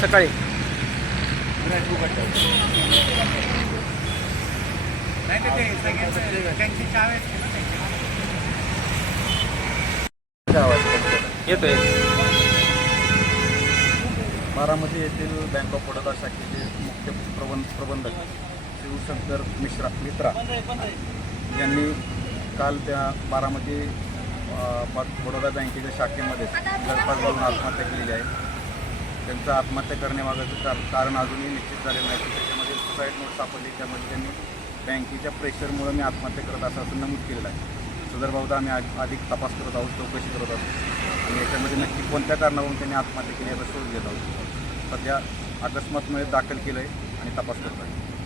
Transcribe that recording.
सकाळी. येतोय. बारामती येथील बँक ऑफ बडोदा शाखेचे मुख्य प्रबंध प्रबंधक शिवशंकर मिश्रा मित्रा यांनी काल त्या बारामती ब- बडोदा बँकेच्या शाखेमध्ये गळफास घालून आत्महत्या केलेली आहे. त्यांचं आत्महत्या करण्यामागाचं कार कारण अजूनही निश्चित झालेलं नाही. की त्याच्यामध्ये सुसाईड नोट सापडली. त्यामध्ये त्यांनी बँकेच्या प्रेशरमुळे मी आत्महत्या करत असं असं नमूद केलेलं आहे. संदर्भात आम्ही आ- अधिक तपास करत आहोत चौकशी करत आहोत. आणि याच्यामध्ये नक्की कोणत्या कारणावरून त्यांनी आत्महत्या केली याचा शोध घेत आहोत. सध्या अकस्मातमुळे दाखल केलं आहे आणि तपास करत आहे.